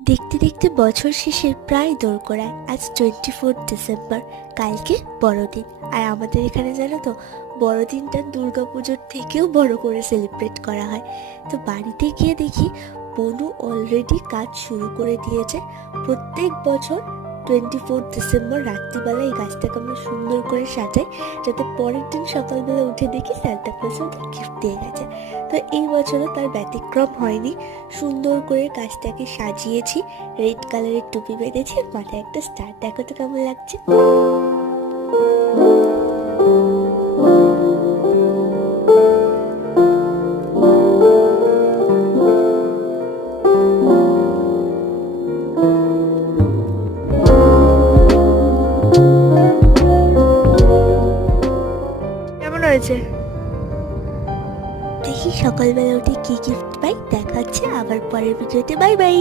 দেখতে দেখতে বছর শেষের প্রায় দোরগোড়ায়। আজ 24 ডিসেম্বর, কালকে বড়দিন। আর আমাদের এখানে জানো তো, বড়দিনটা দুর্গাপুজোর থেকেও বড় করে সেলিব্রেট করা হয়। তো বাড়িতে গিয়ে দেখি বনু অলরেডি কাজ শুরু করে দিয়েছে। প্রত্যেক বছর 24 ডিসেম্বর রাত্রিবেলা এই গাছটাকে আমরা সুন্দর করে সাজাই, যাতে পরের দিন সকালবেলা উঠে দেখি সান্তা ক্লজ ওকে গিফট দিয়ে গেছে। তো এই বছরও তার ব্যতিক্রম হয়নি। সুন্দর করে গাছটাকে সাজিয়েছি, রেড কালারের টুপি বেঁধেছি, আর মাথায় একটা স্টার। দেখো তো কেমন লাগছে। কেমন হয়েছে দেখি সকালবেলা উঠে কি গিফট পাই, দেখা হচ্ছে আবার পরের ভিডিওতে। Bye bye.